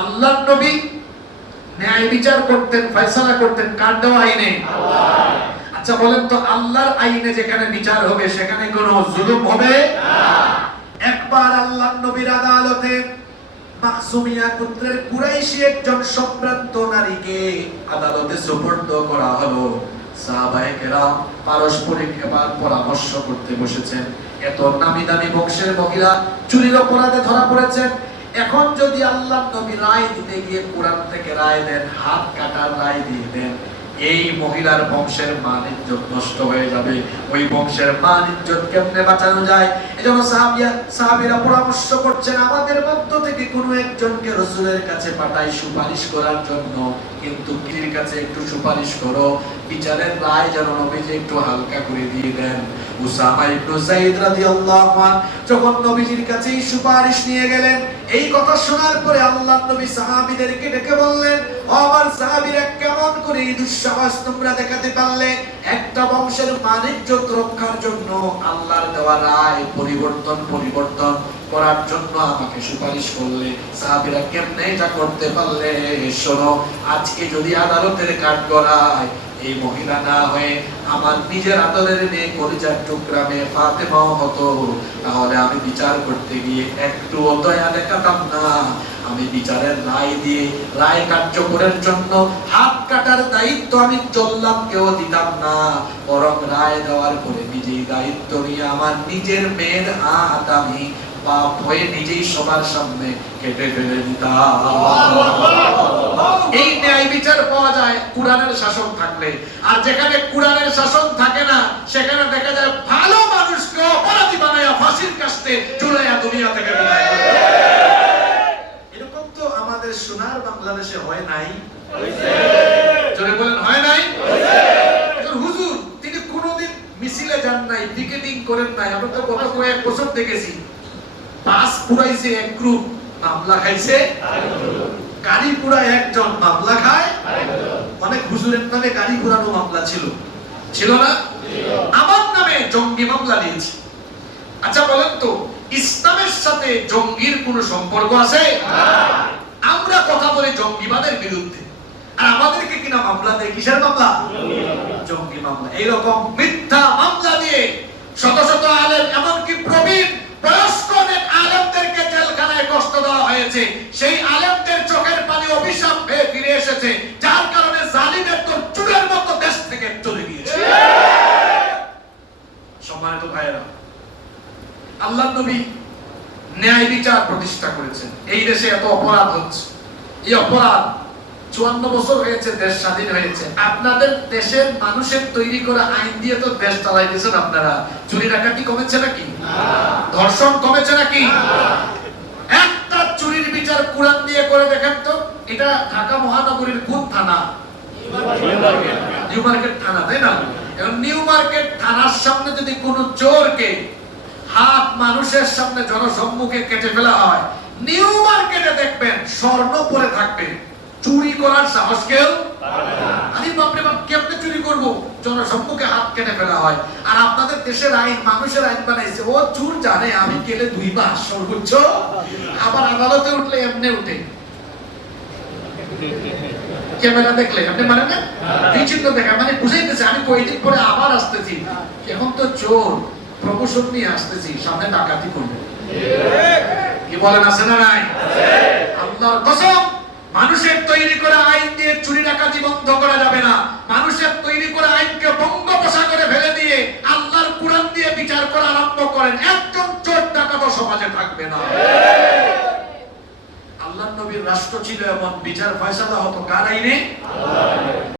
আল্লাহ নবী ন্যায় বিচার করতেন ফয়সালা করতেন কার দেওয়া আইনে? আচ্ছা বলেন তো আল্লাহর আইনে যেখানে বিচার হবে সেখানে কোনো জুলুম হবে? একবার আল্লাহ নবীর আদালতে মাসুমিয়া পুত্রের কুরাইশি একজন সম্ভ্রান্ত নারীকে আদালতে সুপর্দ করা হলো। সাহাবায়ে কেরাম পারস্পরিক এবার পরামর্শ করতে বসেছেন। এত নামি দামি বংশের মহিলা চুরির অপরাধে ধরা পড়েছেন। এখন যদি আল্লাহ নবী রায় দিতে গিয়ে কোরআন থেকে রায় দেন, হাত কাটার রায় দিয়ে দেন এই মহিলার বংশের মান ইজ্জত নষ্ট হয়ে যাবে। ওই বংশের মান ইজ্জত কেমনে বাঁচানো যায়? এজন্য সাহাবিয়া সাহাবীরা পরামর্শ করছেন, আমাদের মধ্য থেকে কোনো একজনকে রাসূলের কাছে পাঠাই সুপারিশ করার জন্য। কিন্তু পীরের কাছে একটু সুপারিশ করো। বিচারের রায় যেন নবীজি একটু হালকা করে দিয়ে দেন। উসামা ইবনে যায়েদ রাদিয়াল্লাহু আনহু যখন নবীজির কাছে সুপারিশ নিয়ে গেলেন, এই কথা শোনার পরে আল্লাহ নবী সাহাবীদেরকে ডেকে বললেন আমার সাহাবীরা কেমন করে এই দুঃসাহস তোমরা দেখাতে পারলে? একটা বংশের মানিজ্যত রক্ষার জন্য আল্লাহর দেওয়া রায় পরিবর্তন পরিবর্তন করার জন্য আমাকে সুপারিশ করলে। সাহাবীরা কেমনে এটা করতে পারলে? শোনো, আজকে যদি আদালতের কাঠ গড়ায় এই মহিলা না হয়ে আমার নিজের আদরের মেয়ে কলিজার টুকরা মেয়ে ফাতেমা হতো, তাহলে আমি বিচার করতে গিয়ে একটু দয়া দেখাতাম না। আমি বিচারের রায় দিয়ে রায় কার্যকরের জন্য হাত কাটার দায়িত্ব আমি চললাম, কেউ দিতাম না। বরং রায় দেওয়ার পরে নিজেই দায়িত্ব নিয়ে আমার নিজের মেয়ের হাত আমি পাপ হয়ে নিজেই সবার সামনে কেটে ফেলে দিতাম। এই ন্যায় বিচার পাওয়া যায় কোরআনের শাসন থাকলে। আর যেখানে কোরআনের শাসন থাকে না, সেখানে দেখা যায় ভালো হয় নাই? হয় নাই? হুজুর, তিনি কোনোদিন মিছিলে যান নাই, পিকেটিং করেন নাই। আমরা তো গত কয়েক বছর দেখেছি। বাস পুরাইছে এক গ্রুপ, মামলা খাইছে। গাড়ি পুরা একজন, মামলা খায়। অনেক হুজুরের নামে গাড়ি পুরানো মামলা ছিল। ছিল না? আমার নামে জঙ্গি মামলা দিয়েছে। আচ্ছা বলেন তো, ইসলামের সাথে জঙ্গির কোনো সম্পর্ক আছে? আমরা কথা বলি জঙ্গিবাদের বিরুদ্ধে। আর আমাদেরকে কিনা মামলা দেয়? কিসের মামলা? জঙ্গি মামলা। এইরকম মিথ্যা মামলা দিয়ে শত শত আলেম, এমনকি প্রবীণ, বয়স্ক অনেক আলেমদেরকে জেলখানায় কষ্ট দেওয়া হয়েছে। সেই আলেমদের চোখের পানি অভিশাপ হয়ে ফিরে এসেছে, যার কারণে জালিমের তো চুলের মতো দেশ থেকে চলে গিয়েছে। সম্মানিত ভাইয়েরা আল্লাহ নবী ন্যায় বিচার প্রতিষ্ঠা করেছেন। এই দেশে এত অপরাধ হচ্ছে। এই অপরাধ চুয়ান্ন বছর হয়েছে দেশ স্বাধীন হয়েছে। আপনাদের দেশের মানুষের তৈরি করা আইন দিয়ে তো দেশ চালাইতেছেন আপনারা। চুরি ডাকাতি কমেছে নাকি? ধর্ষণ কমেছে নাকি? একটা চুরির বিচার কোরআন দিয়ে করে দেখেন তো এটা ঢাকা মহানগরীর কোন থানা? নিউ মার্কেট থানা তাই না? এখন নিউ মার্কেট থানার সামনে যদি কোনো চোরকে হাত মানুষের সামনে জনসম্মুখে কেটে ফেলা হয় নিউ মার্কেটে দেখবেন স্বর্ণ পরে থাকবে। চুরি করার সাহস কেউ? আমি বাপরে বাপ, কেমনে চুরি করব? হাত কেটে ফেলা হয়। আর আপনাদের দেশের আইন, মানুষের আইন বানাইছে। ও চুর জানে আমি গেলে দুই মাস সর্বোচ্চ আবার আদালতে উঠলে এমনি উঠে। ক্যামেরা দেখলে, আপনি মানে না? বিচিত্র দেখা মানে বুঝাইতেছে, আমি কয়েকদিন পরে আবার আসতেছি। এখন তো চোর, প্রমোশন নিয়ে আসতেছি, সামনে ডাকাতি করবে। কি বলেন, আছে না নাই? আল্লাহর কসম, মানুষের তৈরি করা আইন দিয়ে চুরি ডাকাতি বন্ধ করা যাবে না। মানুষের তৈরি করা আইনকে বঙ্গোপসাগরে ফেলে দিয়ে আল্লাহর কোরআন দিয়ে বিচার করা আরম্ভ করেন। একজন চোর ডাকাত সমাজে থাকবে না। আল্লাহ নবীর রাষ্ট্র ছিল এমন। বিচার ফয়সালা হতো কার আইনে?